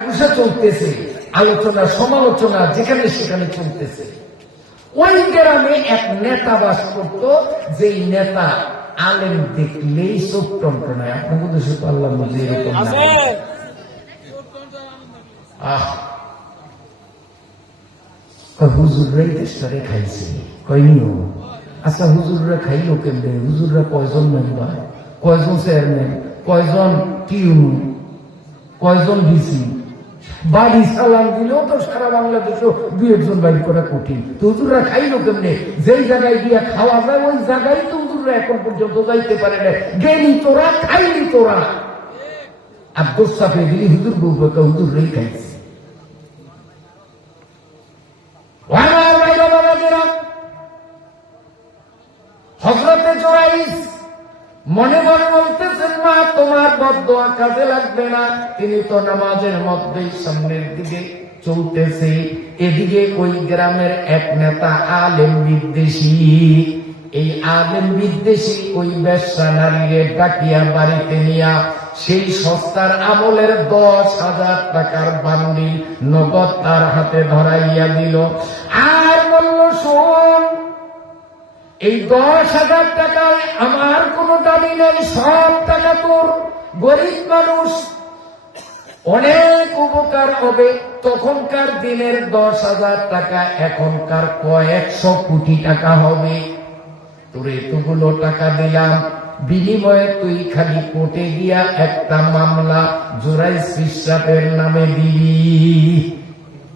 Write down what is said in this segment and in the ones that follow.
চলতেছে, আলোচনা সমালোচনা যেখানে সেখানে চলতেছে। ওই গ্রামে এক নেতা বাস করত, যেই নেতা আলেম দেখলেই চোখ টনটনায়। আপনার দেশে তো আল্লাহ মধ্যে এরকম হুজুররা দেশটারে খাইছে কইনিও। আচ্ছা হুজুররা খাইলো কেমনে? হুজুররা কয়জন মেম্বার, কয়জন চেয়ারম্যান, কয়জন টিউন, কয়জন ডিসি? বাড়ি সালাম দিলেও তো সারা বাংলাদেশেও দুই একজন বাড়ি করা কঠিন। তো হুজুররা খাইলো কেমনে? যেই জায়গায় গিয়া খাওয়া যায় ওই জায়গায় তো হুজুররা এখন পর্যন্ত যাইতে পারে না। গেলি তোরা, খাইলি তোরা, আর দোষ চাপিয়ে দিলি হুজুর বলবো হুজুররাই খাইছে। হযরতে জুরাইজ মনে মনে বলতেছেন, মা তোমার বদদোয়া কাজে লাগবে না। তিনি তো নামাজের মধ্যেই সামনের দিকে চলতেছে। এদিকে ওই গ্রামের এক নেতা আলেম বিদ্বেষী। এই আলেম বিদ্বেষী ওই বেশ্যা নারীরে ডাকিয়া বাড়িতে নিয়া সেই সস্তার আমলের 10,000 টাকার বান্ডিল নগদ তার হাতে ধরাইয়া দিল, আর বলল, শোন, এই 10,000 টাকায় আমার কোনো দাবি নেই, সব টাকা তোর। গরিব মানুষ, অনেক উপকার হবে। তখনকার দিনের 10,000 টাকা এখনকার কয়েকশো কোটি টাকা হবে। তোর এতগুলো টাকা দিলাম, বিনিময়ে তুই খালি কোর্টে গিয়া একটা মামলা জুরাইজ পিশরাফের নামে দিবি।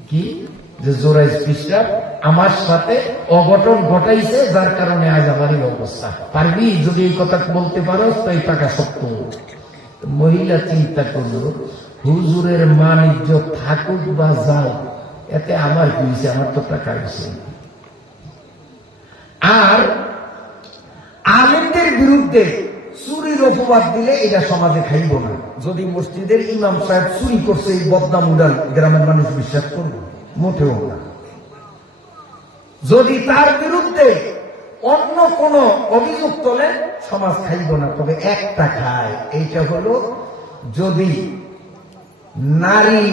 কি যে জুরাইজ পিশরাফ আমার সাথে অঘটন ঘটাইছে, যার কারণে আজ আমার এই অবস্থা। পারবি? যদি এই কথা বলতে পারো তো এই টাকা সত্য। মহিলা চিন্তা করলো, হুজুরের মান ইজ্জত থাকুক বা যাও, এতে আমার কি হয়েছে? আমার তো টাকা হয়েছে। আর আলেমদের বিরুদ্ধে চুরির অপবাদ দিলে এটা সমাজে খাইব না। যদি মসজিদের ইমাম সাহেব চুরি করছে, এই বদনাম উড়াল গ্রামের মানুষ বিশ্বাস করবে? মোটেও না। যদি তার বিরুদ্ধে অন্য কোন অভিযোগ তোলে, সমাজ খাইব না। তবে একটা খায়, এইটা হলো যদি নারী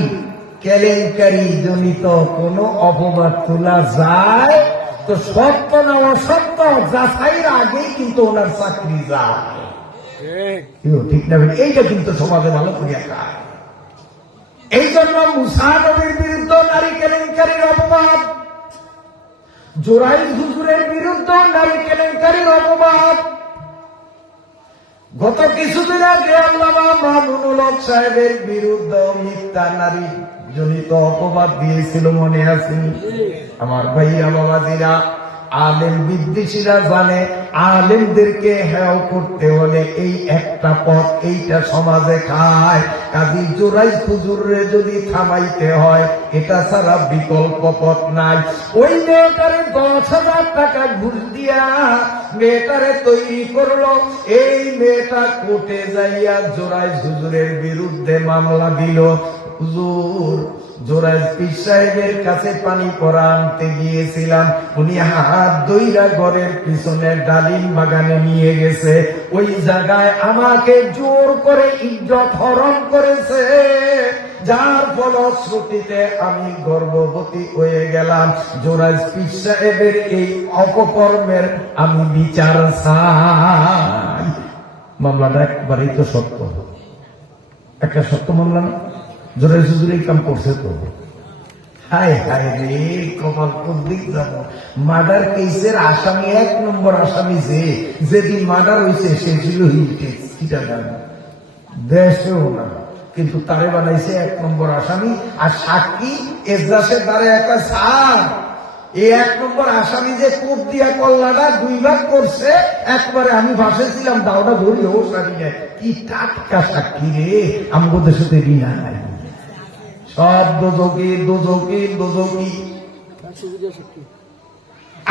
কেলেঙ্কারি জনিত কোন অপবাদ তোলা যায়, তো সত্য না অসত্য যাচাইয়ের আগেই কিন্তু ওনার চাকরি যায়। ঠিক না? এইটা কিন্তু সমাজে ভালো করিয়া খায়। এই জন্য মুসা নবীর বিরুদ্ধে নারী কেলেঙ্কারির অপবাদ, জুরাইজ হুজুরের বিরুদ্ধে নারী কেলেঙ্কারির অপবাদ। গত কিছুদিন আগে আল্লামা মামুনুল হক সাহেবের বিরুদ্ধে মিথ্যা নারী জনিত অপবাদ দিয়েছিল, মনে আছে? আমার ভাইরা বাবাজিরা, আলেম বিদ্বেষীরা জানে আলেমদেরকে হেয় করতে হলে এই একটা পথ, এইটা সমাজে খায়। কাজী জুরাইজ হুজুরে যদি থামাইতে হয়, এটা ছাড়া বিকল্প পথ নাই। ওই মেয়েটারে 10,000 টাকা ঘুষ দিয়া মেয়েটারে তৈরি করলো। এই মেয়েটা কোর্টে যাইয়া জুরাইজ হুজুরের বিরুদ্ধে মামলা দিল। হুজুর, জুরাইজ পীর সাহেবের কাছে পানি পড়া আনতে গিয়েছিলাম, উনি হাত ধইরা ঘরের পিছনে ডালিম বাগানে নিয়ে গেছে। ওই জায়গায় আমাকে জোর করে ইজ্জত হরণ করেছে, যার ফলশ্রুতিতে আমি গর্ভবতী হয়ে গেলাম। জুরাইজ পীর সাহেবের এই অপকর্মের আমি বিচার চাই। মামলাটা একবারেই তো সত্য, একটা সত্য মামলা না? জোরাইজ হুজুর এই কাম করছে তো। হায় হায় রে, কপাল কোন দিক যাব। মার্ডার কেসের আসামি, 1 নম্বর আসামি, যেদিন মার্ডার হয়েছে সে ছিল দেশেও না, কিন্তু তারে বানাইছে 1 নম্বর আসামি। আর সাক্ষী এজলাসে তারে একটা সার, এই 1 নম্বর আসামি যে কোপ দিয়া কল্লাটা 2 ভাগ করছে, একবারে আমি ভাসেছিলাম, দাওটা ধরি ও সারি নেয়। কি টাটকা সাক্ষী রে, আমাদের দেশে দেরি নাই, সব দোজকি দোজকি দোজকি।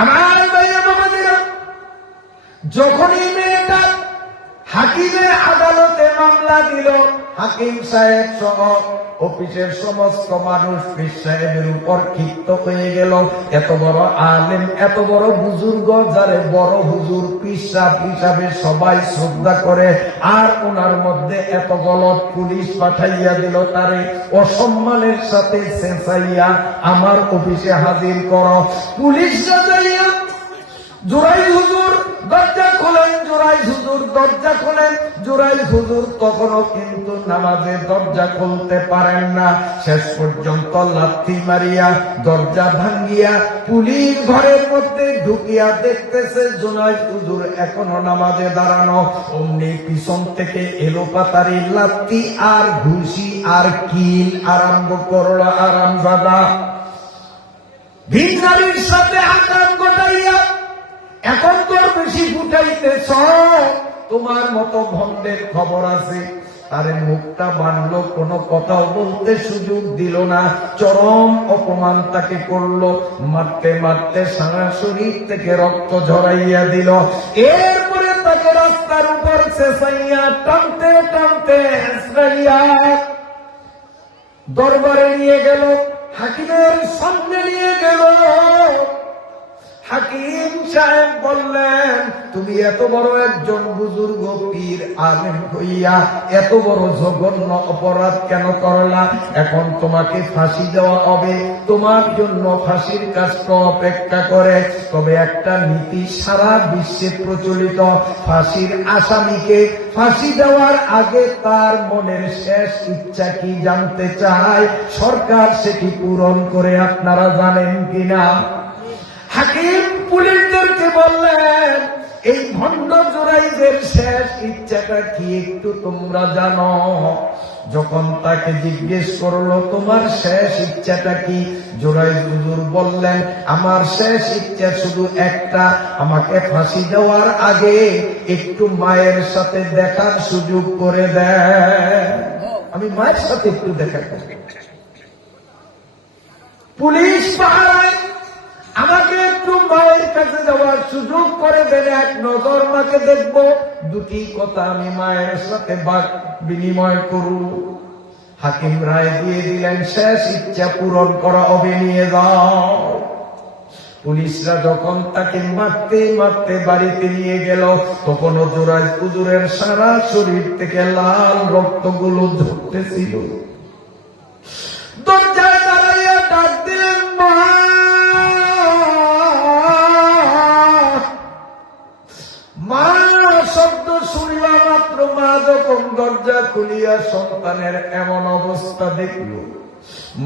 আমার ভাইয়া বাবাজিরা, যখন এই মেয়েটা হাকিমের আদালতে মামলা দিল, হাকিম সাহেব সহ অফিসের সমস্ত মানুষ পীর সাহেবের উপর ক্ষিপ্ত হয়ে গেল। এত বড় আলেম, এত বড় বুজুর্গ, যারে বড় হুজুর পীর সাহেব হিসাবে সবাই শ্রদ্ধা করে, আর ওনার মধ্যে এত গলত পুলিশ পাঠাইয়া দিল তারে অসম্মানের সাথে চেঁচাইয়া আমার অফিসে হাজির করো। পুলিশ যাইয়া জুরাই হুজুর দরজা খোলেন, জুরাই হুজুর দরজা খোলেন। জুরাই হুজুর তখনও কিন্তু নামাজে দরজা খুলতে পারেন না। শেষ পর্যন্ত লাথি মারিয়া দরজা ভাঙ্গিয়া পুলিশ ঘরের মধ্যে ঢুকিয়া দেখতেছে জুরাই হুজুর এখনো নামাজে দাঁড়ানো। অমনি পিছন থেকে এলোপাতারি লাথি আর ঘুষি আর কিল আরম্ভ করল আরামজাদা। ভিখারির সাথে আকাম ঘটাইয়া এখন তো বেশি ফুটাইতেছ, তোমার মতো ভন্ডের খবর আছে। আরে মুখটা বানলো, কোনো কথাও বলতে সুযোগ দিল না। চরম অপমান তাকে করলো, মারতে মারতে সারা শরীর থেকে রক্ত ঝরাইয়া দিল। এরপরে তাকে রাস্তার উপর চেঁচাইয়া টানতে টানতে হেঁচড়াইয়া দরবারে নিয়ে গেল, হাকিমের সামনে নিয়ে গেল। হাকিম সাহেব বললেন, তুমি এত বড় একজন বুজুর্গ পীর আলেম হইয়া এত বড় জঘন্য অপরাধ কেন করলা? এখন তোমাকে ফাঁসি দেওয়া হবে, তোমার জন্য ফাঁসির কাজটা অপেক্ষা করে। তবে একটা নীতি সারা বিশ্বে প্রচলিত, ফাঁসির আসামিকে ফাঁসি দেওয়ার আগে তার মনের শেষ ইচ্ছা কি জানতে চায়, সরকার সেটি পূরণ করে। আপনারা জানেন কিনা? হাকিম পুলিশদেরকে বললেন, এই ভণ্ড জুরাইদের শেষ ইচ্ছাটা কি একটু তোমরা জানো? যখন তাকে জিজ্ঞেস করলো তোমার শেষ ইচ্ছাটা কি, জুরাইদ হুজুর বললেন, আমার শেষ ইচ্ছা শুধু একটা, আমাকে ফাঁসি দেওয়ার আগে একটু মায়ের সাথে দেখার সুযোগ করে দেন, আমি মায়ের সাথে একটু দেখা করি। পুলিশ পাহারায় আমাকে একটু মায়ের কাছে যাওয়ার সুযোগ করে দেন, এক নজর মাকে দেখব, দুটি কথা আমি মায়ের সাথে বিনিময় করব। হাকিম রায় দিয়ে দিলেন, শেষ ইচ্ছা পূরণ করা হবে, নিয়ে যাও। পুলিশরা যখন তাকে মারতে মারতে বাড়িতে নিয়ে গেল, তখন জুরাইদ হুজুরের সারা শরীর থেকে লাল রক্তগুলো ঝরতেছিল। দরজায় দাঁড়াইয়া ডাক দিলেন, মা, মা। শব্দ শুনলা মাত্র মা যখন দরজা খুলিয়া সন্তানের এমন অবস্থা দেখল,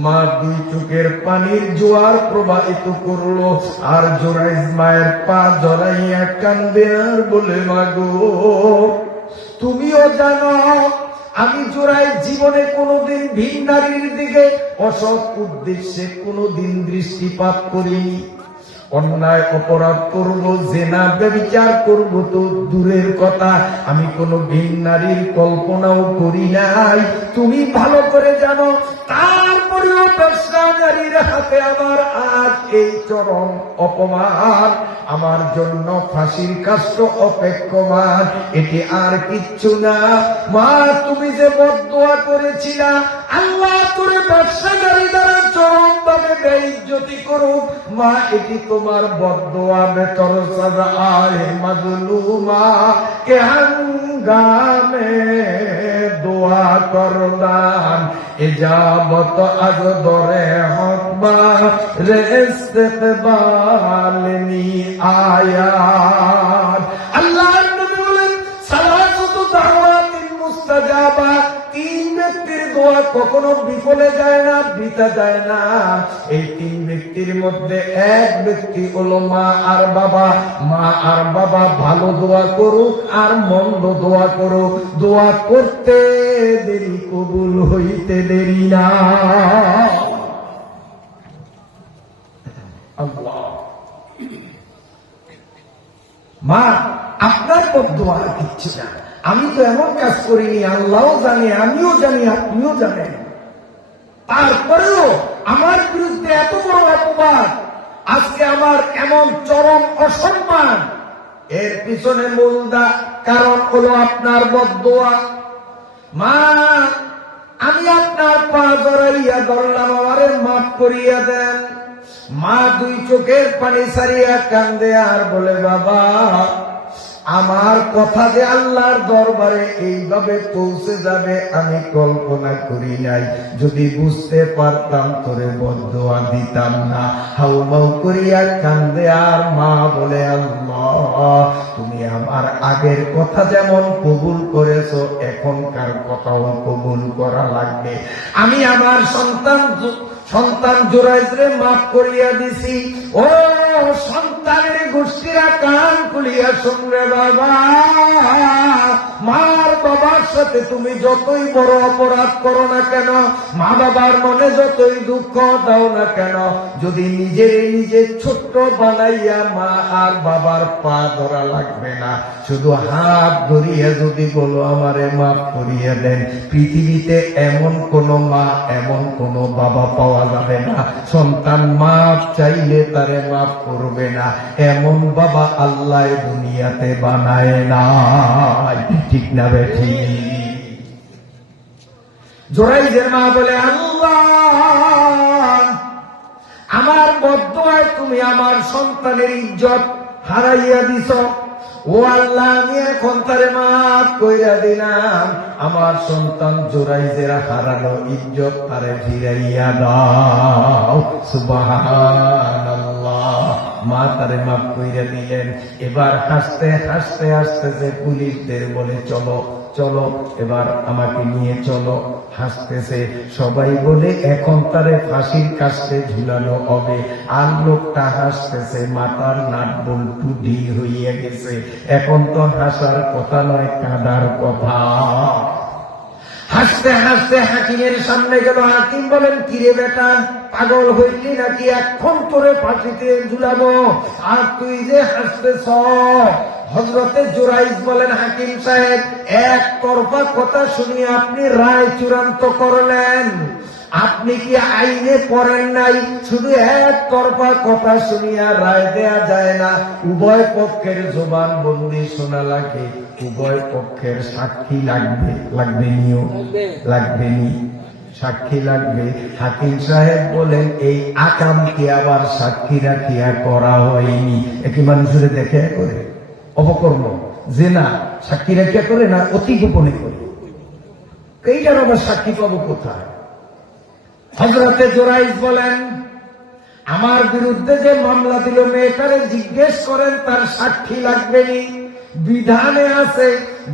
মা দুই চোখের পানির জোয়ার প্রবাহিত করলো, আর জোরাইজ মায়ের পা জড়াইয়া কান্দে আর বলে, মাগো তুমিও জানো আমি জোরাইজ জীবনে কোনোদিন ভিন নারীর দিকে অসৎ উদ্দেশ্যে কোনোদিন দৃষ্টিপাত করিনি। অন্যায় অপরাধ করবো, জেনা ব্যভিচার করবো তো দূরের কথা, আমি কোনো ভিন নারীর কল্পনাও করি নাই। তুমি ভালো করে জানো, তারপরেও ব্যবসা নারীর হাতে আমার আজ এই চরম অপমান, আমার জন্য ফাঁসির কাষ্ট অপেক্ষমান, এটি আর কিচ্ছু না। মা, তুমি যে বদদোয়া করেছিলা আল্লাহ তোরে ব্যবসা নারী দ্বারা চরম ভাবে বেইজ্জতি করুক, মা এটি তোমার বদদোয়া বেতর সাজা আয়ে মাজলুমা কে হঙ্গামে দোয়া করদান ইজাবত আজ দরে হকবা রে ইস্তেকবালনি আয়াত। আল্লাহ নবী বলেন, সালাতুতু দাওয়াতিন মুস্তাজাবা, তিন ব্যক্তির দোয়া কখনো বিফলে যায় না, বৃথা যায় না। এই তিন ব্যক্তির মধ্যে এক ব্যক্তি হলো মা আর বাবা। মা আর বাবা ভালো দোয়া করুক আর মন্দ দোয়া করুক, দোয়া করতে দেরি কবুল হইতে দেরি না। আল্লাহ, মা আপনার বদদোয়া কিচ্ছু না, আমি তো এমন কাজ করিনি, আল্লাহও জানে, আমিও জানি, আপনিও জানেন। তারপরেও আমার বিরুদ্ধে এত বড় অপবাদ, আজকে আমার এমন চরম অসম্মান, এর পিছনে মূল কারণ হলো আপনার বদদোয়া। মা আমি আপনার পা জড়াইয়া ধরলাম, আমারে মাফ করিয়া দেন। মা দুই চোখের পানি ছাড়িয়া কান্দে আর বলে, বাবা আমার কথা যে আল্লাহর দরবারে এইভাবে পৌঁছে যাবে আমি কল্পনা করি নাই। যদি বুঝতে পারতাম তোরে বদদোয়া দিতাম না। হাউমাউ করিয়া কান্দে আর মা বলে, আল্লাহ তুমি আমার আগের কথা যেমন কবুল করেছো এখনকার কথাও কবুল করা লাগবে। আমি আমার সন্তান জুরাইজরে মাফ করিয়া দিছি। ও সন্তানের গোষ্ঠীরা কান খুলিয়া শুনরে বাবা, মার বাবার সাথে তুমি যতই বড় অপরাধ করো না কেন, মা বাবার মনে যতই দুঃখ দাও না কেন, যদি নিজে ছোট্ট বানাইয়া মা আর বাবার পা ধরা লাগবে না, শুধু হাত ধরিয়া যদি বলো আমারে মাফ করিয়া দেন, পৃথিবীতে এমন কোন মা এমন কোন বাবা পাওয়া যাবে না সন্তান মাফ চাইলে তারে মাফ করবে না, এমন বাবা আল্লাহ দুনিয়াতে বানায় না। ঠিক না বেঠি? জোরাইজের মা বলে, আল্লাহ আমার বদদোয়ায় তুমি আমার সন্তানের ইজ্জত হারাইয়া দিছ। ও আল্লাহ আমি এখন তারে মাফ কইরা দিলাম, আমার সন্তান জোরাইজের হারানো ইজ্জত তারে ফিরাইয়া দাও। সুবহানাল্লাহ। মা তারে মাফ কইরা দিলেন। এবার হাসতে হাসতে হাসতেছে পুলিশদের বলে, চলো চলো এবার আমাকে নিয়ে চলো। হাসতেছে সবাই বলে, এখন তারে ফাঁসির কাস্তে ঝুলানো হবে। আর লোকটা হাসতেছে, মাথার নাট বল্টু ঢিল হইয়া গেছে। এখন তো হাসার কথা নয়, কাঁদার কথা। হাসতে হাসতে হাকিমের সামনে গেল। হাকিম বলেন, কিরে বেটা পাগল হইলি নাকি? এখন তোরে ফাঁসিতে ঝুলাবো আর তুই যে হাসতেছ। হযরতে জুরাইজ বলেন, হাকিম সাহেব এক তরফা কথা শুনিয়ে আপনি রায় চূড়ান্ত করলেন। আপনি কি আইনে পড়েন নাই? শুধু এক তরফা কথা শুনিয়া রায় দেয়া যায় না, উভয় পক্ষের জবান বন্দি শোনা লাগে, উভয় পক্ষের সাক্ষী লাগবে। লাগবেনি সাক্ষী লাগবে। হাকিম সাহেব বলেন, এই আকাম কি আবার সাক্ষী রাখিয়া করা হয়নি? একই মানুষের দেখে করে অপকর্ম যে না সাক্ষী রাখিয়া করে না, অতি গোপনে করে। এইটার আবার সাক্ষী পাবো কোথায়? হযরতে জুরাইজ বলেন, আমার বিরুদ্ধে যে মামলা দিল মেয়েটারে জিজ্ঞেস করেন তার সাক্ষী লাগবেনি। বিধানে আছে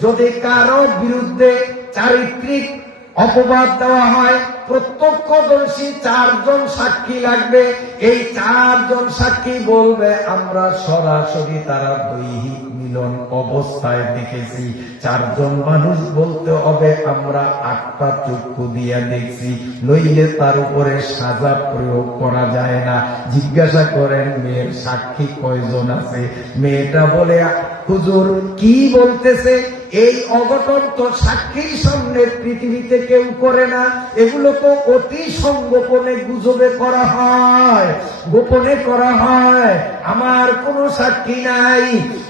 যদি কারো বিরুদ্ধে চারিত্রিক অপবাদ দেওয়া হয়, প্রত্যক্ষদর্শী 4 জন সাক্ষী লাগবে। এই 4 জন সাক্ষী বলবে আমরা সরাসরি তারা দৈহিক মিলন অবস্থায় দেখেছি। 4 জন মানুষ বলতে হবে আমরা 8টা চক্ষু দিয়া দেখছি, নইলে তার উপরে সাজা প্রয়োগ করা যায় না। জিজ্ঞাসা করেন মেয়ের সাক্ষী কয়জন আছে? মেয়েটা বলে, হুজুর কি বলতেছে? এই অঘটন তো সাক্ষীর সামনে পৃথিবীতে কেউ করে না, এগুলো তো অতি সংগোপনে গুজবে করা হয়, গোপনে করা হয়, আমার কোনো সাক্ষী নাই।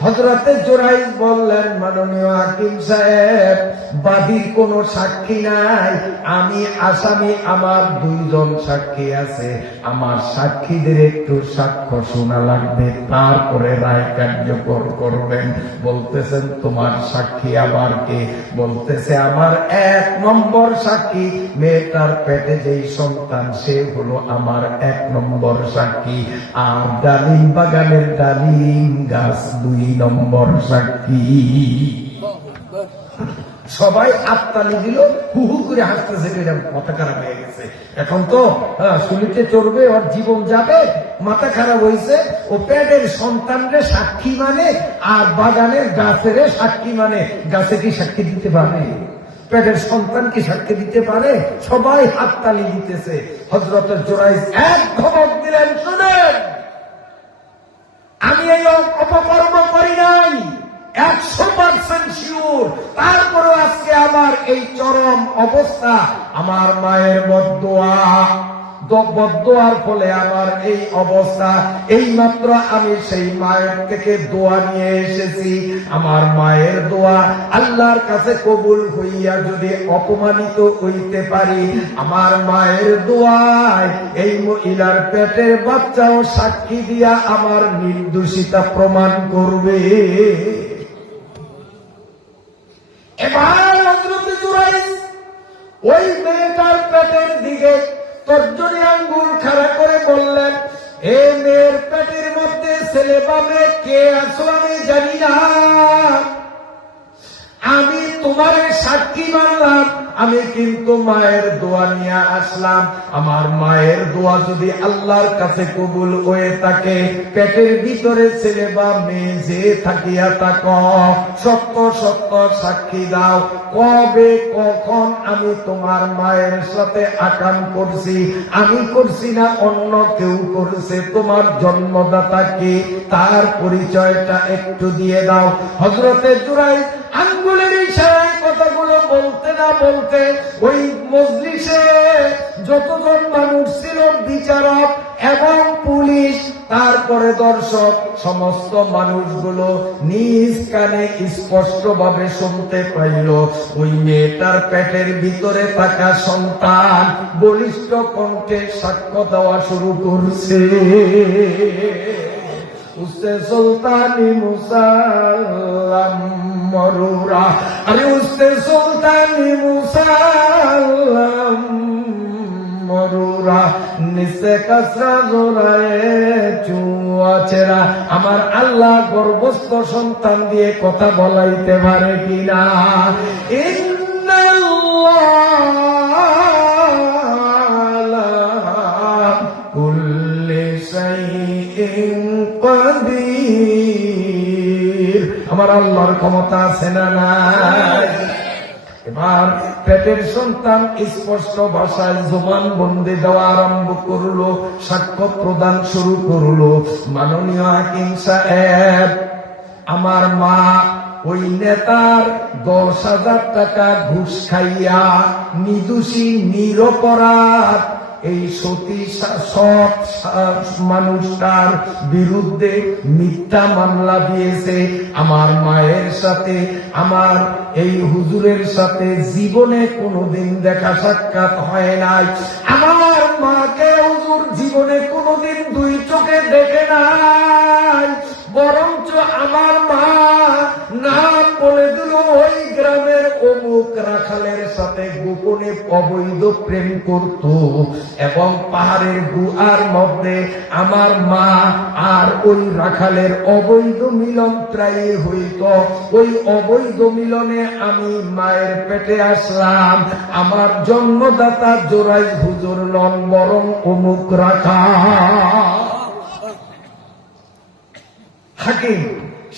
হযরতে জুরাইজ বললেন, মাননীয় হাকিম সাহেব বাদীর কোনো সাক্ষী নাই, আমি আসামি, আমার 2 জন সাক্ষী আছে, আমার সাক্ষীদের একটু সাক্ষ্য শোনা লাগবে, তারপরে রায় কার্যকর করবেন। বলতেছেন তোমার সাক্ষী আবার কে? বলতেছে আমার 1 নম্বর সাক্ষী, মেয়েটার পেটে যেই সন্তান সে হলো আমার 1 নম্বর সাক্ষী, আর ডালিম বাগানের ডালিম গাছ 2 নম্বর সাক্ষী। সবাই আত্মালি দিল, হু হু করে হাসতেছে, মাথা খারাপ হয়ে গেছে। এখন তো শুলিতে চড়বে, ওর জীবন যাবে, মাথা খারাপ হয়েছে। ও পেটের সন্তানরে সাক্ষী মানে, আর বাগানের গাছের সাক্ষী মানে। গাছে কি সাক্ষী দিতে পারে? পেটের সন্তান কি সাক্ষী দিতে পারে? সবাই হাততালি দিতেছে। হযরত জুরাইজ এক ধমক দিলেন, শুনেন আমি এই অপকর্ম করি নাই, 100% শিওর। তারপরে আজকে আমার এই চরম অবস্থা আমার মায়ের বদদোয়া। বদদোয়ার ফলে আমার এই অবস্থা। এইমাত্র আমি সেই মায়ের থেকে দোয়া নিয়ে এসেছি। আমার মায়ের দোয়া আল্লাহর কাছে কবুল হইয়া যদি অপমানিত হইতে পারি, আমার মায়ের দোয়ায় এই মহিলার পেটের বাচ্চাও সাক্ষী দিয়া আমার নির্দোষিতা প্রমাণ করবে। এবার হযরত জুরাইজ ওই মেয়েটার পেটের দিকে তর্জনী আঙ্গুল খাড়া করে বললেন, এ মেয়ের পেটের মধ্যে ছেলে বা মেয়ে কে আছো আমি জানি না, আমি তোমার সাক্ষী মানলাম, আমি কিন্তু মায়ের দোয়া নিয়ে আসলাম। আমার মায়ের দোয়া যদি আল্লাহর কাছে কবুল হয়ে থাকে, পেটের ভিতরে ছেলে বা মেয়ে যে থাকিয়া থাক, সত্য সত্য সাক্ষী দাও, কবে কখন আমি তোমার মায়ের সাথে আকাম করছি, আমি করছি না অন্য কেউ করছে, তোমার জন্মদাতা কে, তার পরিচয়টা একটু দিয়ে দাও। হযরতে জুরাইজ আঙ্গুলের ইশারায় কথাগুলো বলতে না বলতে ওই মজলিসে যতজন মানুষ ছিল, বিচারক এবং পুলিশ, তারপরে দর্শক, সমস্ত মানুষগুলো নিজ কানে স্পষ্ট ভাবে শুনতে পাইল ওই মেয়েটার পেটের ভিতরে থাকা সন্তান বলিষ্ঠ কণ্ঠে সাক্ষ্য দেওয়া শুরু করছে। উস্তে সুলতানি মুসাল্লাম মরুরা, আরে উস্তে সুলতানি মুসাল্লাম মরুরা, নিচে কাসরা জোড়ায় চুয়া ছেড়া। আমার আল্লাহ গর্ভস্থ সন্তান দিয়ে কথা বলাইতে পারে কিনা? ইন্নাল্লাহ কুল্লি শাইইন কাদির। আমার আল্লাহর ক্ষমতা আছে না নাই? এবার পেটের সন্তান স্পষ্ট ভাষায় জবান বন্দি দেওয়া আরম্ভ করলো, সাক্ষ্য প্রদান শুরু করলো। মাননীয় হাকিম সাহেব, আমার মা ওই নেতার 10,000 টাকা ঘুষ খাইয়া নিদোষী নিরপরাধ এই সতী সৎ মানুষটার বিরুদ্ধে মিথ্যা মামলা দিয়েছে। আমার মায়ের সাথে, আমার এই হুজুরের সাথে জীবনে কোনোদিন দেখা সাক্ষাৎ হয় নাই। আমার মাকে হুজুর জীবনে কোনোদিন দুই চোখে দেখে নাই, বরঞ্চ আমার মা নাম বলে দিল ওই গ্রামের অমুক রাখালের সাথে গোপনে অবৈধ প্রেম করত, এবং পাহাড়ের গুহার মধ্যে আমার মা আর ওই রাখালের অবৈধ মিলন প্রায় হইত। ওই অবৈধ মিলনে আমি মায়ের পেটে আসলাম। আমার জন্মদাতা জোরাইজ হুজুর নন, বরং অমুক রাখাল। হাকিম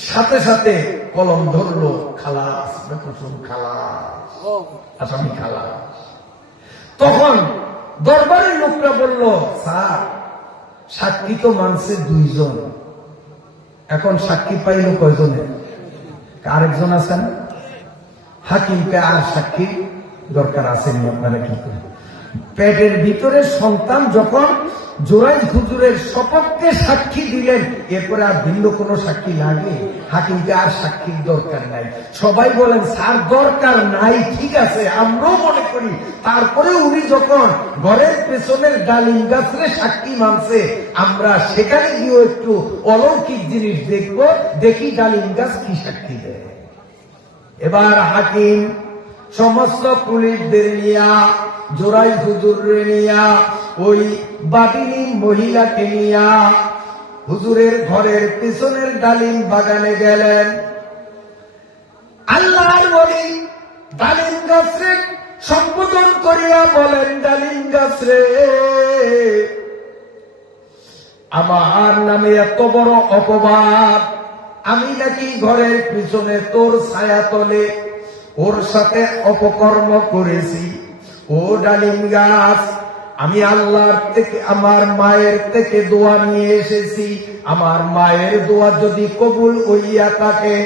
সাথে সাথে কলম ধরলো, খালাস, খালাস, আসামি খালাস। তখন দরবারের লোকরা বলল, স্যার সাক্ষী তো মানছে 2 জন, এখন সাক্ষী পাইল কয়জনে? আরেকজন আছেন। হাকিমকে আর সাক্ষী দরকার আসেনি। আপনারা কি করেন? পেটের ভিতরে সন্তান যখন জোরাইজ হুজুরের সপক্ষে সাক্ষী দিলেন, এরপরে আর ভিন্ন কোনো সাক্ষী লাগে? হাকিমকে আর সাক্ষীর দরকার নাই। সবাই বলেন স্যার দরকার নাই, ঠিক আছে, আমরাও মনে করি। তারপরে উনি যখন ঘরের পেছনের ডালিম গাছরে সাক্ষী মানছে, আমরা সেখানে গিয়েও একটু অলৌকিক জিনিস দেখবো, দেখি ডালিম গাছ কি সাক্ষী দেয়। এবার হাকিম সমস্ত পুলিশদের নিয়া, জোরাইজ হুজুরের নিয়া, ওই বাদিনী মহিলাকে নিয়া হুজুরের ঘরের পিছনের ডালিম বাগানে গেলেন। আল্লাহর ওলি ডালিম গাছরে সম্বোধন করিয়া বলেন, ডালিম গাছরে, আমার নামে এত বড় অপবাদ, আমি নাকি ঘরের পিছনে তোর ছায়া তলে ওর সাথে অপকর্ম করেছি। ও ডালিম গাছ, আমি আল্লাহর থেকে, আমার মায়ের থেকে দোয়া নিয়ে এসেছি। আমার মায়ের দোয়া যদি কবুল হইয়া থাকে,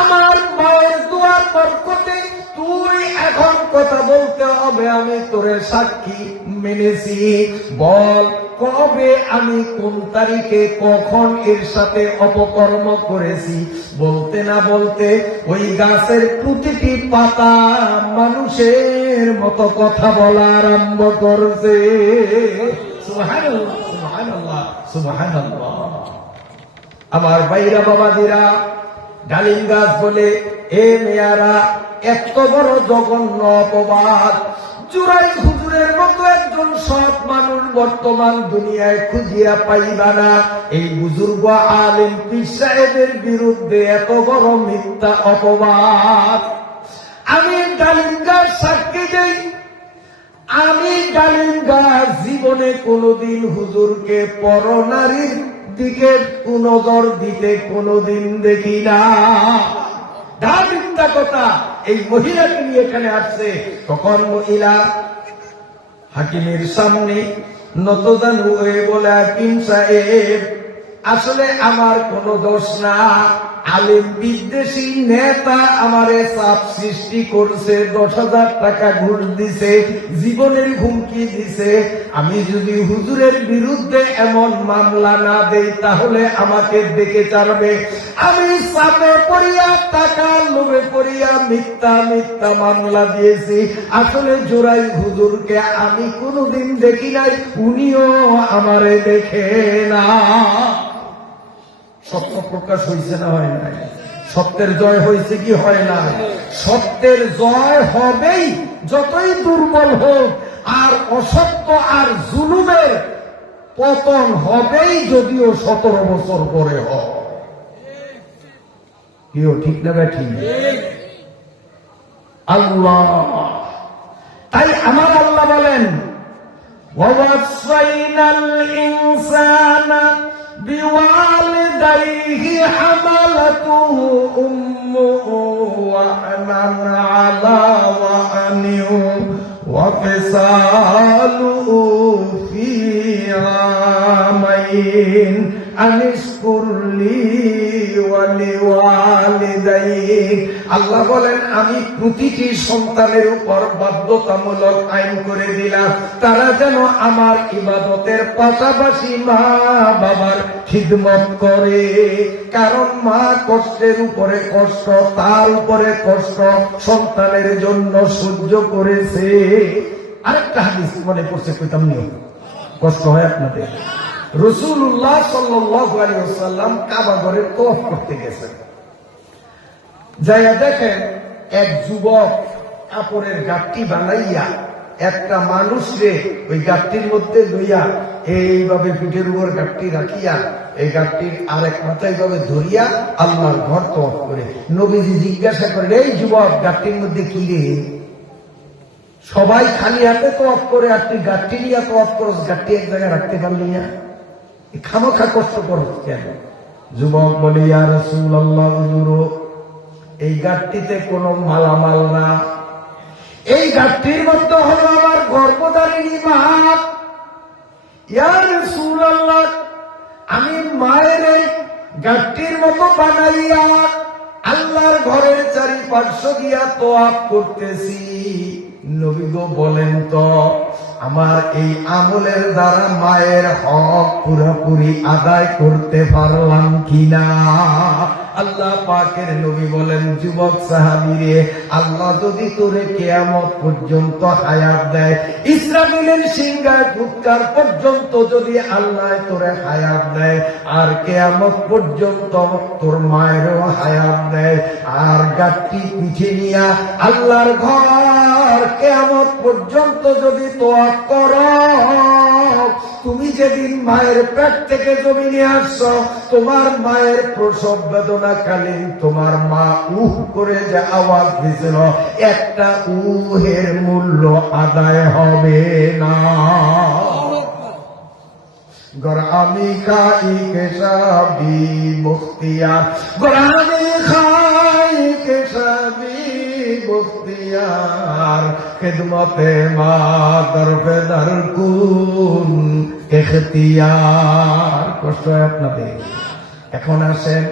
আমার মায়ের দোয়ার বরকতে তুই এখন কথা বলতে হবে, আমি তোরে সাক্ষী মেনেছি। বল কবে আমি কোন তারিখে কখন এর সাথে অপকর্ম করেছি? বলতে না বলতে ওই গাছের প্রতিটি পাতা মানুষের মতো কথা বলা আরম্ভ করছে। সুবহানাল্লাহ, সুবহানাল্লাহ, সুবহানাল্লাহ। আমার ভাইরা বাবাজিরা, ডালিম গাছ বলে, এ মেয়ারা, এত বড় জঘন্য অপবাদ জুরাই হুজুরের মতো একজন সৎ মানুষ বর্তমান দুনিয়ায় খুঁজিয়া পাইবা না। এই বুজুর্গ আলেম পীর সাহেবের বিরুদ্ধে এত বড় মিথ্যা অপবাদ। আমি ডালিম গাছ সাক্ষী দেই, আমি ডালিম গাছ জীবনে কোনদিন হুজুরকে পরনারীর দিকে নজর দিতে কোনদিন দেখি না। মিথ্যা কথা। এই মহিলাকে নিয়ে এখানে আসছে, তখন মহিলা হাকিমের সামনে নতজানু হয়ে বলে, হাকিম সাহেব, আসলে আমার কোনো দোষ না। আলেম বিদ্বেষী নেতা আমারে চাপ সৃষ্টি করছে, 10,000 টাকা ঘুষ দিছে, জীবনের হুমকি দিছে। আমি যদি হুজুরের বিরুদ্ধে এমন মামলা না দেই তাহলে আমাকে দেখে ছাড়বে। আমি চাপে পড়িয়া, টাকা লোভে পড়িয়া মিথ্যা মিথ্যা মামলা দিয়েছি। আসলে জোড়াই হুজুরকে আমি কোনোদিন দেখি নাই, উনিও আমারে দেখে না। সত্য প্রকাশ হয়েছে না হয় নাই? সত্যের জয় হয়েছে কি হয় না? সত্যের জয় হবেই, যতই দুর্বল হোক। আর অসত্য আর জুলুমের পতন হবেই, যদিও 17 বছর পরে হয়। কেউ ঠিক না ব্যাঠি? আল্লাহ, তাই আমার আল্লাহ বলেন, ওয়াসাইনাল ইনসানা بوالديه حملته أمه وهنا على وهن وفصاله في عامين أن اشكر لي ولوالديك। আল্লাহ বলেন, আমি প্রতিটি সন্তানের উপর বাধ্যতামূলক আইন করে দিলাম, তারা যেন আমার ইবাদতের পাশাপাশি মা বাবার খিদমত করে। কারণ মা কষ্টের উপরে কষ্ট, তার উপরে কষ্ট সন্তানের জন্য সহ্য করেছে। আরেকটা হাদিস মনে পড়ছে, কইতাম নিও, কষ্ট হয় আপনাদের। রাসূলুল্লাহ সাল্লাল্লাহু আলাইহি ওয়াসাল্লাম কাবা ঘরে তওয়াফ করতে গেছেন। যাইয়া দেখেন এক যুবক কাপড়ের গাঁটটি বানাইয়া একটা মানুষরে ওই গাঁটটির মধ্যে লইয়া এইভাবে পিঠের উপর গাঁটটি রাখিয়া এই গাঁটটির আরেক মাথা এইভাবে ধরিয়া আল্লাহর ঘর তওয়াফ করে। নবীজি জিজ্ঞাসা করেন, এই যুবক, গাঁটটির মধ্যে কি রে? সবাই খালি হাতে তওয়াফ করে, আর তুই গাঁটটি নিয়ে তওয়াফ করস, গাঁটটি এক জায়গায় রাখতে পারলি না, খামোখা কষ্ট করস কেন? যুবক বলে, ইয়া রাসূলুল্লাহ, হুজুর, এই গাঁটটিতে কোনো মালামাল না, এই গাঁটটির মধ্যে হলো আমার গর্ভধারিণী মা। ইয়া রাসূলুল্লাহ, আমি মায়ের এই গাঁটটির মতো বানাইয়া আল্লাহর ঘরের চারিপার্শ্ব দিয়া তওয়াফ করতেছি। নবী গো, বলেন তো, আমার এই আমলের দ্বারা মায়ের হক পুরোপুরি আদায় করতে পারলাম কিনা? আল্লাহ পাকের নবী বলেন, যুবক সাহাবীরে, আল্লাহ যদি তোরে কিয়ামত পর্যন্ত হায়াত দেয়, ইসরাফিলের সিংহায় ফুৎকার পর্যন্ত যদি আল্লাহ তোরে হায়াত দেয়, আর কিয়ামত পর্যন্ত তোর মায়েরও হায়াত দেয়, আর গাঁটটি পিঠে নিয়া আল্লাহর ঘর কিয়ামত পর্যন্ত যদি তওয়াফ করো, তুমি যেদিন মায়ের পেট থেকে জমিনে আসছো, তোমার মায়ের প্রসব বেদনাকালীন তোমার মা উহ করে যে আওয়াজ দিয়েছিল, একটা উহের মূল্য আদায় হবে না। গোরামি খাই কেশাবি মুখতিয়ার, গোরামি খাই কেশাবি মুখতিয়ার, খিদমতে মা দরবে দরকুন ইখতিয়ার। কষ্ট হয় আপনাদের? এখন আসেন,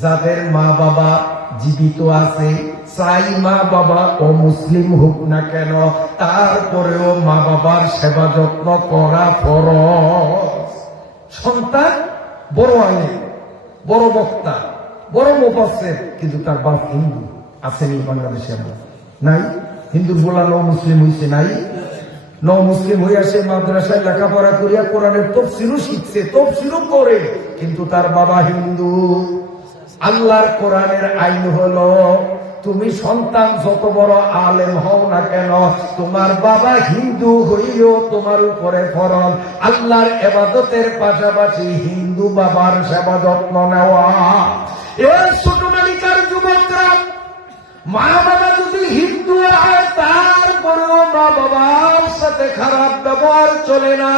যাদের মা বাবা জীবিত আছে, চাই মা বাবা অমুসলিম হোক না কেন, তারপরেও মা বাবার সেবা যত্ন করা ফরজ। সন্তান বড় আলেম, বড় বক্তা, বড় মুফাসসির, কিন্তু তার বাপ হিন্দু। আসেনি বাংলাদেশে? নাই। হিন্দুর বলা ন মুসলিম হইছে? নাই। ন মুসলিম হইয়া সে মাদ্রাসায় লেখাপড়া করিয়া কোরআনের তফসিরও শিখছে, তফসিরও করে, কিন্তু তার বাবা হিন্দু। আল্লাহর কোরআনের আইন হলো, তুমি সন্তান যত বড় আলেম হও না কেন, তোমার বাবা হিন্দু হইলেও তোমার উপরে ফরজ আল্লাহর ইবাদতের পাশাপাশি হিন্দু বাবার সেবা যত্ন নেওয়া। এর ছোট বালিকার যুবকরা, মা বাবা যদি হিন্দু হয় তারপরেও মা বাবার সাথে খারাপ ব্যবহার চলে না।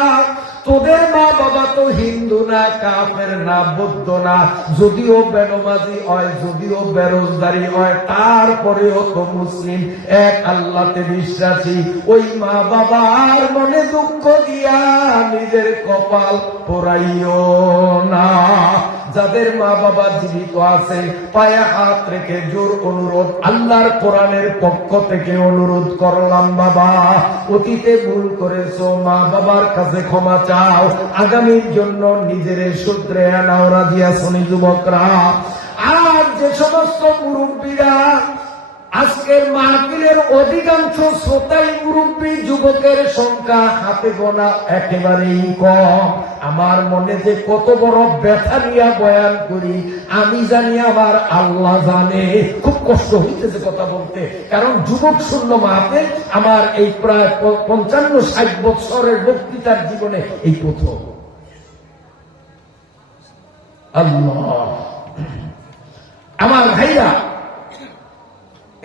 তোদের মা বাবা তো হিন্দু না, কাফের না, বৌদ্ধ না, যদিও বেনমাজি হয়, যদিও বেরোজগারি হয়, তারপরেও তো মুসলিম, এক আল্লাহতে বিশ্বাসী। ওই মা বাবার মনে দুঃখ দিয়া নিজের কপাল পোড়াইও না। যাদের মা বাবা জীবিত আছে, পায়ে হাত রেখে জোর অনুরোধ, আল্লাহর কোরআনের পক্ষ থেকে অনুরোধ করলাম, বাবা অতীতে ভুল করেছো, মা বাবার কাছে ক্ষমা চাও, আগামীর জন্য নিজের শুধরে আনাও। রাজি আছোনি যুবকরা? আর যে সমস্ত মুরব্বীরা, আজকের মাহফিলের অধিকাংশ শ্রোতাই মুরব্বী, যুবকের সংখ্যা হাতে গোনা একেবারেই কম। আমার মনে যে কত বড় ব্যথা নিয়ে বয়ান করি আমি জানি, আমার আল্লাহ জানে। খুব কষ্ট হইতেছে কথা বলতে, কারণ যুবক শূন্য মাহফিল আমার এই প্রায় 55-60 বছরের বক্তৃতার জীবনে এই প্রথম। আল্লাহ, আমার ভাইরা,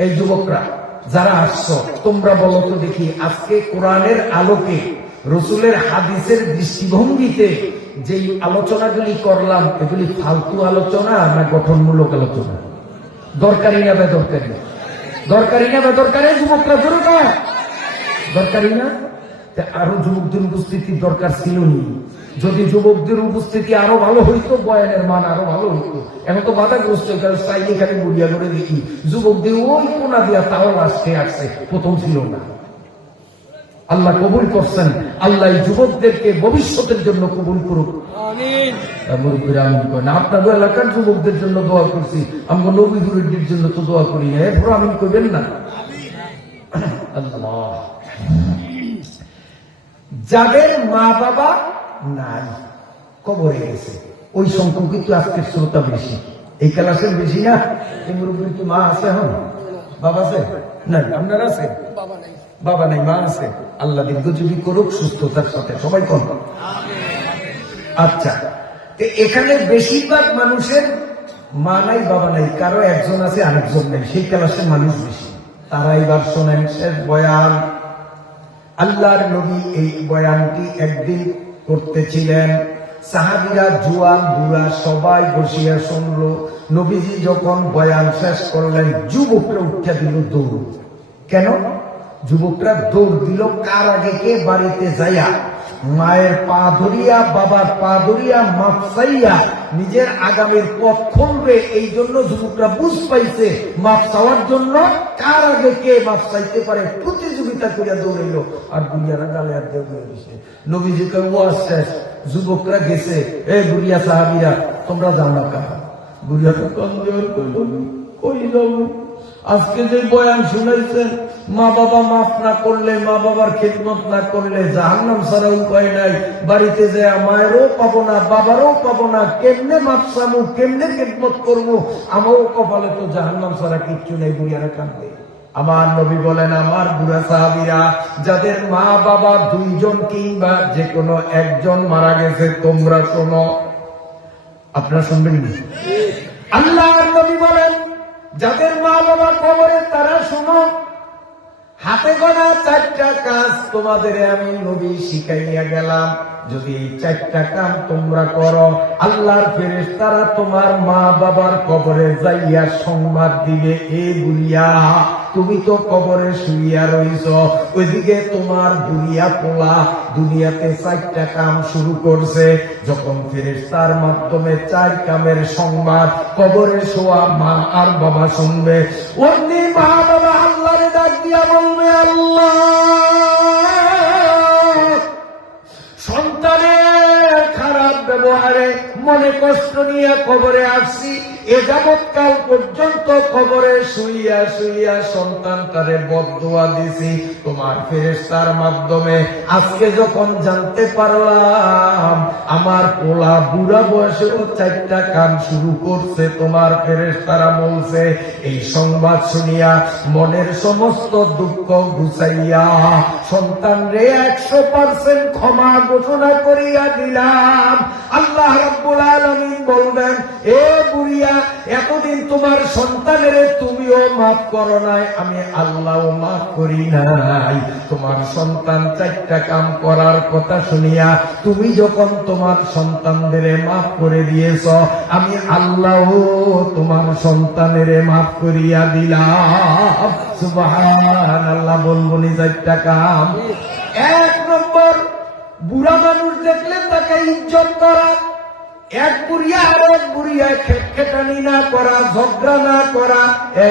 এই যুবকরা যারা আসছো, তোমরা বলো তো দেখি, আজকে কোরআনের আলোকে রসুলের হাদিসের দৃষ্টিভঙ্গিতে যেই আলোচনাগুলি করলাম, এগুলি ফালতু আলোচনা না গঠনমূলক আলোচনা? দরকারি না বেদরকারি? দরকারি না বেদরকারি? যুবকরা জোরে কর, দরকারি না? আরো যুবকদের উপস্থিতি দরকার ছিল নি। যদি যুবকদের উপস্থিতি আরো ভালো হইতো, বয়ানের মান আরো ভালো হইতো। এখন তো বাধাগ্রস্ত, চাইলে খালি বুড়িয়া করে দেখি যুবকদের ওই কোনা দিয়া তাও লাস্টে আসছে, প্রথম ছিল না। আল্লাহ কবুল করছেন, আল্লাহ যুবকদেরকে ভবিষ্যতের জন্য কবুল করুক। না আপনাদের এলাকার যুবকদের জন্য দোয়া করছি, আমরা নবী গুরুদের জন্য তো দোয়া করি না। এরপর আমিন করবেন না? আল্লাহ, যাদের মা বাবা নাই, কবরে গেছে, ওই সংখ্যক কিন্তু আজকের শ্রোতা বেশি, এই ক্লাসের বেশি না? এই মুরব্বীর কি মা আছে? এখন বাবা আছে? নাই। আপনার আছে? বাবা নাই, মা আছে। আল্লাহ দীর্ঘজীবী করুক, সুস্থতার সাথে সবাই কম। আচ্ছা, এখানে বেশিরভাগ মানুষের মা নাই, বাবা নাই, কারো একজন আছে আরেকজন নেই, সেই ক্লাসের মানুষ বেশি। তারা এবার শোনেন শেষ বয়ান। আল্লাহর নবী এই বয়ানটি একদিন করতেছিলেন, সাহাবীরা জোয়ান বুড়া সবাই বসিয়া শুনল। নবীজি যখন বয়ান শেষ করলেন, যুবকরা উঠে দিল দৌড়। কেন যুবকরা দৌড় দিল? কার আগে? কে বাড়িতে যাইয়া মায়ের পা ধরিয়া, বাবার পা ধরিয়া, মাপ চাইয়া নিজের আগামীর পথ খুলবে। এই জন্য যুবকরা বুঝ পাইছে মাপ চাওয়ার জন্য কার আগে কে মাপ চাইতে পারে, প্রতিযোগিতা করিয়া দৌড়াইল। আর বুড়িয়ারা গালে আর দেওয়া দিছে। নবীজিকে ওয়াজ শেষ, যুবকরা গেছে, এ বুড়িয়া সাহাবীরা তোমরা জানো কাহা? বুড়িয়াটা কন্দর করল, কই যাব? আজকে যে বয়ান শুনাইছেন, মা বাবা মাফ না করলে, মা বাবার খেদমত না করলে জাহান্নাম ছাড়া উপায় নাই। বাড়িতে যায় মায়েরও পাবো না, বাবারও পাবো না, কেমনে মাফ চামু, কেমনে খেদমত করবো? আমারও কপালে তো জাহান্নাম ছাড়া কিচ্ছু নেই। বুড়িয়ারা কাঁদবে। আমার নবী বলেন, আমার বুড়া সাহাবীরা, যাদের মা বাবা দুইজন কিংবা যে কোনো একজন মারা গেছে, তোমরা শোনো। আপনারা শুনবেন না? আল্লাহর নবী বলেন, যাদের মা বাবা কবরে তারা শোনো, হাতে গোনা 4টা কাজ তোমাদের আমি নবী শিখাইয়া গেলাম। যদি এই 4টা কাম তোমরা করো, আল্লাহর ফেরেশতারা তোমার মা বাবার কবরে যাইয়া সংবাদ দিবে, এ বুড়িয়া তুমি তো কবরে শুইয়া রইছ, ওইদিকে তোমার বুড়িয়া পোলা দুনিয়াতে 4টা কাম শুরু করছে। যখন ফেরেশতার মাধ্যমে 4 কামের সংবাদ কবরে শোয়া মা আর বাবা শুনবে, অমনি মা বাবা আল্লাহরে ডাক দিয়া বলবে, আল্লাহ, সন্তানের খারাপ ব্যবহারে মনে কষ্ট নিয়ে কবরে আসছি, এ যাবৎকাল পর্যন্ত কবরে শুইয়া শুইয়া সন্তান তারে বদদুয়া দিছি, তোমার ফেরেশতার মাধ্যমে আজকে যখন জানতে পারলাম আমার পোলা বুড়া বয়সেও 4টা কাম শুরু করছে, তোমার ফেরেশতারা বলছে, এই সংবাদ শুনিয়া মনের সমস্ত দুঃখ গুছাইয়া সন্তান রে 100% ক্ষমা ঘোষণা করিয়া দিলাম। আল্লাহ রাব্বুল আলামিন বলবেন, এ বুড়িয়া, এতদিন তোমার সন্তানের তুমিও মাফ করো নাই, আমি আল্লাহও মাফ করি নাই। তোমার সন্তান 4টা কাম করার কথা শুনিয়া তুমি যখন তোমার সন্তানদের মাফ করে দিয়েছ, আমি আল্লাহও তোমার সন্তানের মাফ করিয়া দিলাম। সুবহানাল্লাহ। বলবনি 4টা কাম। 1 নম্বর, বুড়া মানুষ দেখলে তাকে ইজ্জত করা। এক বুড়িয়া আর এক বুড়িয়া খেটখেটানি না করা, ঝগড়া না করা।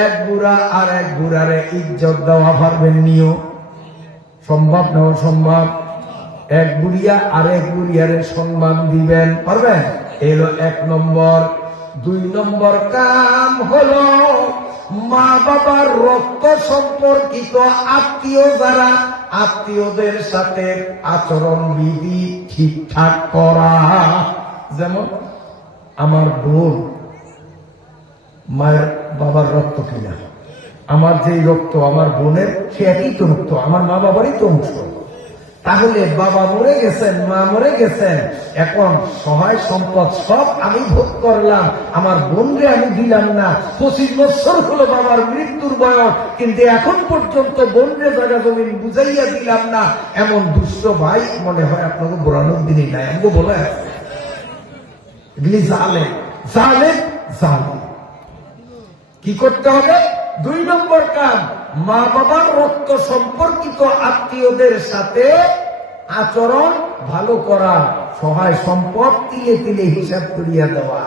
এক বুড়া আর এক বুড়ারে ইজ্জত দেওয়া পারবেন নিও? সম্ভব না? অসম্ভব। এক বুড়িয়া আর এক বুড়িয়ারে সম্মান দিবেন পারবেন? এলো 1 নম্বর। 2 নম্বর কাম হলো মা বাবার রক্ত সম্পর্কিত আত্মীয় যারা, আত্মীয়দের সাথে আচরণ বিধি ঠিকঠাক করা। যেমন আমার বোন মায়ের বাবার রক্ত কিনা, আমার যেই রক্ত আমার বোনের সে একই তো রক্ত, আমার মা বাবারই তো অংশ। তাহলে বাবা মরে গেছেন, মা মরে গেছেন, এখন সহায় সম্পদ সব আমি ভোগ করলাম, আমার বোনরে আমি দিলাম না। 25 বছর হলো বাবার মৃত্যুর বয়স, কিন্তু এখন পর্যন্ত বোনরে জায়গা জমিন বুঝাইয়া দিলাম না। এমন দুষ্ট ভাই মনে হয় আপনাকে বোরানোর দিনই নাই। আমাকে বলে আছে জালেম, জালেম, জালেম। কি করতে হবে? 2 নম্বর কাম, মা বাবার রক্ত সম্পর্কিত আত্মীয়দের সাথে আচরণ ভালো করা, সহায় সম্পদ তিলে তিলে হিসাব করিয়া দেওয়া।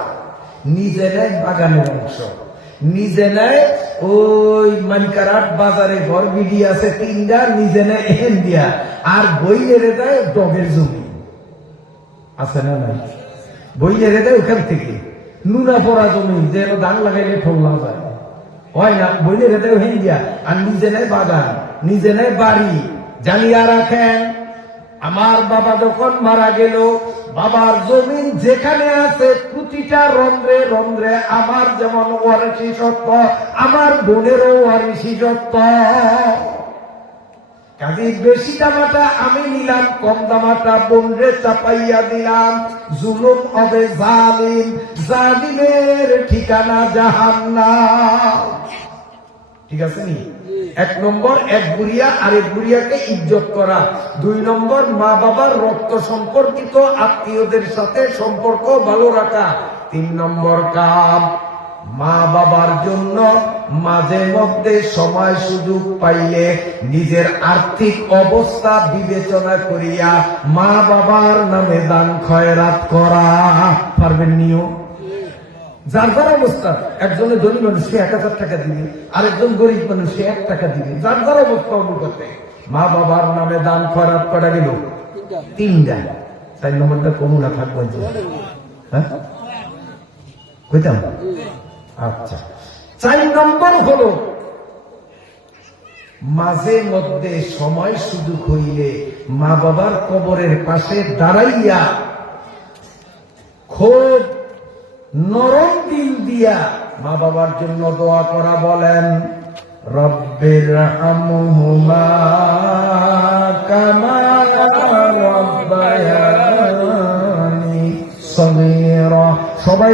নিজে নেয় বাগানের অংশ, নিজে নেয় ওই মানকারাট বাজারে ঘর বিডি আছে 3টা, নিজে নেয় এহেন দিয়া, আর বই এনে দেয় ডগের জমি আছে না নাই? বই এনে দেয় ওখান থেকে নুনা পড়া জমি, যেন ধান লাগাইলে ফলনা যায়, হয় না? বইলে রেতে হিন্দিয়া। আর নিজে নেয় বাগান, নিজে নেয় বাড়ি। জানিয়া রাখেন, আমার বাবা যখন মারা গেল, বাবার জমিন যেখানে আছে প্রতিটা রন্ধ্রে রন্ধ্রে আমার যেমন ওয়ারিশি সত্য, আমার বোনেরও ওয়ারিশি সত্য। কাজে বেশি দামাটা আমি নিলাম, কম দামাটা বোনরে চাপাইয়া দিলাম। জুলুম হবে জালিম, জালিমের ঠিকানা জাহান্নাম। ঠিক আছে নি? 1 নম্বর, এক বুড়িয়া আরেক বুড়িয়াকে ইজ্জত করা। 2 নম্বর, মা বাবার রক্ত সম্পর্কিত আত্মীয়দের সাথে সম্পর্ক ভালো রাখা। 3 নম্বর কাম, মা বাবার জন্য মাঝে মধ্যে সময় সুযোগ পাইলে নিজের আর্থিক অবস্থা বিবেচনা করিয়া মা বাবার নামে দান খয়রাত করা। পারবেন নিও? যার যার অবস্থা, একজনের ধনী মানুষ সে 1000 টাকা দিবে, আরেকজন গরিব মানুষ সে 1 টাকা দিবে, যার যার অবস্থা অনুপাতে মা বাবার নামে দান খয়রাত করা গেল 3টা। 4 নম্বরটা করুণা থাকবে। হ্যাঁ, কইতাম? আচ্ছা, 4 নম্বর হলো মাঝে মধ্যে সময় সুযোগ হইলে মা বাবার কবরের পাশে দাঁড়াইয়া খুব নরম দিল দিয়া মা বাবার জন্য দোয়া করা। বলেন, রব্বির হামহুমা কামা রাব্বায়ানি সগীরা। সবাই